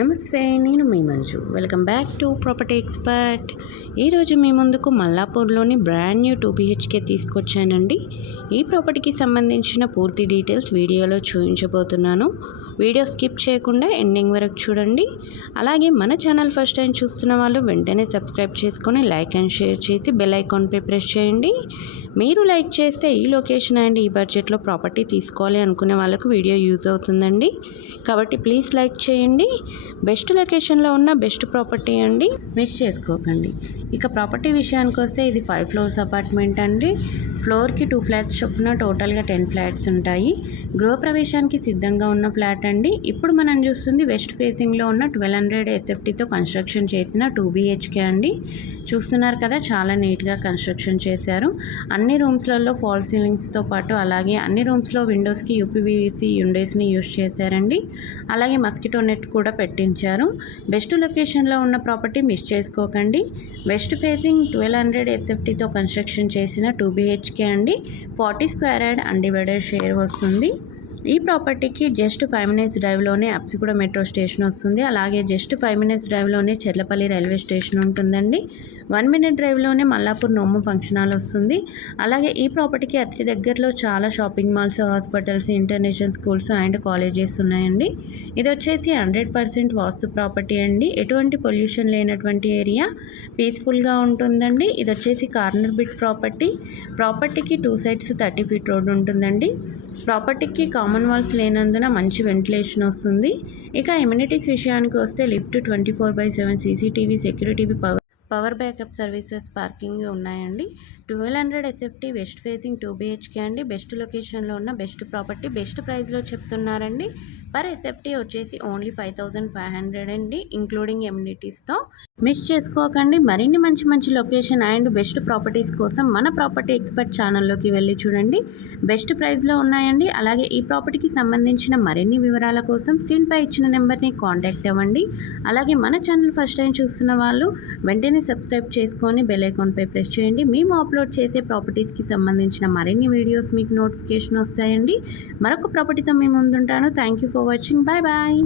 నమస్తే, నేను మీ Manju. Welcome back to property expert. ఈరోజు మీ ముందుకు మల్లాపూర్లోని బ్రాండ్ న్యూ 2 BHK తీసుకొచ్చానండి. ఈ ప్రాపర్టీకి సంబంధించిన పూర్తి డీటెయిల్స్ వీడియోలో చూపించబోతున్నాను. వీడియో స్కిప్ చేయకుండా ఎండింగ్ వరకు చూడండి. అలాగే మన ఛానల్ ఫస్ట్ టైం చూస్తున్న వాళ్ళు వెంటనే సబ్స్క్రైబ్ చేసుకొని లైక్ అండ్ షేర్ చేసి బెల్ ఐకాన్పై ప్రెస్ చేయండి. మీరు లైక్ చేస్తే ఈ లొకేషన్ అండ్ ఈ బడ్జెట్లో ప్రాపర్టీ తీసుకోవాలి అనుకునే వాళ్ళకు వీడియో యూజ్ అవుతుందండి. కాబట్టి ప్లీజ్ లైక్ చేయండి. బెస్ట్ లొకేషన్లో ఉన్న బెస్ట్ ప్రాపర్టీ అండి, మిస్ చేసుకోకండి. ఇక ప్రాపర్టీ విషయానికి వస్తే ఇది 5 floors అపార్ట్మెంట్ అండి. ఫ్లోర్కి 2 flats చొప్పున టోటల్గా 10 flats ఉంటాయి. గృహప్రవేశానికి సిద్ధంగా ఉన్న ఫ్లాట్ అండి. ఇప్పుడు మనం చూస్తుంది వెస్ట్ ఫేసింగ్లో ఉన్న 1200 SFTతో కన్స్ట్రక్షన్ చేసిన 2 BHK అండి. చూస్తున్నారు కదా, చాలా నీట్గా కన్స్ట్రక్షన్ చేశారు. అన్ని రూమ్స్లలో ఫాల్ సీలింగ్స్తో పాటు అలాగే అన్ని రూమ్స్లో విండోస్కి UPVC యుండేస్ని యూజ్ చేశారండి. అలాగే మస్కిటో నెట్ కూడా పెట్టించారు. బెస్ట్ లొకేషన్లో ఉన్న ప్రాపర్టీ మిస్ చేసుకోకండి. వెస్ట్ ఫేసింగ్ 1200 SFTతో కన్స్ట్రక్షన్ చేసిన 2 BHK అండి. 40 square yard అన్డివైడెడ్ షేర్ వస్తుంది. ఈ ప్రాపర్టీకి జస్ట్ 5 minutes డ్రైవ్లోనే అప్సిగూడ మెట్రో స్టేషన్ వస్తుంది. అలాగే జస్ట్ 5 minutes డ్రైవ్లోనే చెర్లపల్లి రైల్వే స్టేషన్ ఉంటుందండి. 1 minute డ్రైవ్లోనే మల్లాపూర్ నోము ఫంక్షన్ హాల్ వస్తుంది. అలాగే ఈ ప్రాపర్టీకి అతి దగ్గరలో చాలా shopping malls, hospitals, international schools and colleges ఉన్నాయండి. ఇది వచ్చేసి 100% వాస్తు ప్రాపర్టీ అండి. ఎటువంటి పొల్యూషన్ లేనటువంటి ఏరియా, పీస్ఫుల్గా ఉంటుందండి. ఇది వచ్చేసి కార్నర్ బిట్ ప్రాపర్టీకి 2 sides 30 feet రోడ్ ఉంటుందండి. ప్రాపర్టీకి కామన్ వాల్స్ లేనందున మంచి వెంటిలేషన్ వస్తుంది. ఇక ఎమ్యూనిటీస్ విషయానికి వస్తే lift, 24/7 CCTV, security, power backup services, parking ఉన్నాయండి. 1200 SFT వెస్ట్ ఫేసింగ్ 2 BHK అండి. బెస్ట్ లొకేషన్లో ఉన్న బెస్ట్ ప్రాపర్టీ, బెస్ట్ ప్రైస్లో చెప్తున్నారండి. పర్ SFT వచ్చేసి ఓన్లీ 5500 అండి, ఇంక్లూడింగ్ ఎమ్యూనిటీస్తో. మిస్ చేసుకోకండి. మరిన్ని మంచి లొకేషన్ అండ్ బెస్ట్ ప్రాపర్టీస్ కోసం మన ప్రాపర్టీ ఎక్స్పర్ట్ ఛానల్లోకి వెళ్ళి చూడండి. బెస్ట్ ప్రైస్లో ఉన్నాయండి. అలాగే ఈ ప్రాపర్టీకి సంబంధించిన మరిన్ని వివరాల కోసం స్క్రీన్పై ఇచ్చిన నెంబర్ని కాంటాక్ట్ అవ్వండి. అలాగే మన ఛానల్ ఫస్ట్ టైం చూస్తున్న వాళ్ళు వెంటనే సబ్స్క్రైబ్ చేసుకొని బెల్ ఐకాన్పై ప్రెస్ చేయండి. మేము అప్లోడ్ చేసే ప్రాపర్టీస్కి సంబంధించిన మరిన్ని వీడియోస్ మీకు నోటిఫికేషన్ వస్తాయండి. మరొక ప్రాపర్టీతో మీ ముందుంటాను. Thank you for watching. Bye bye.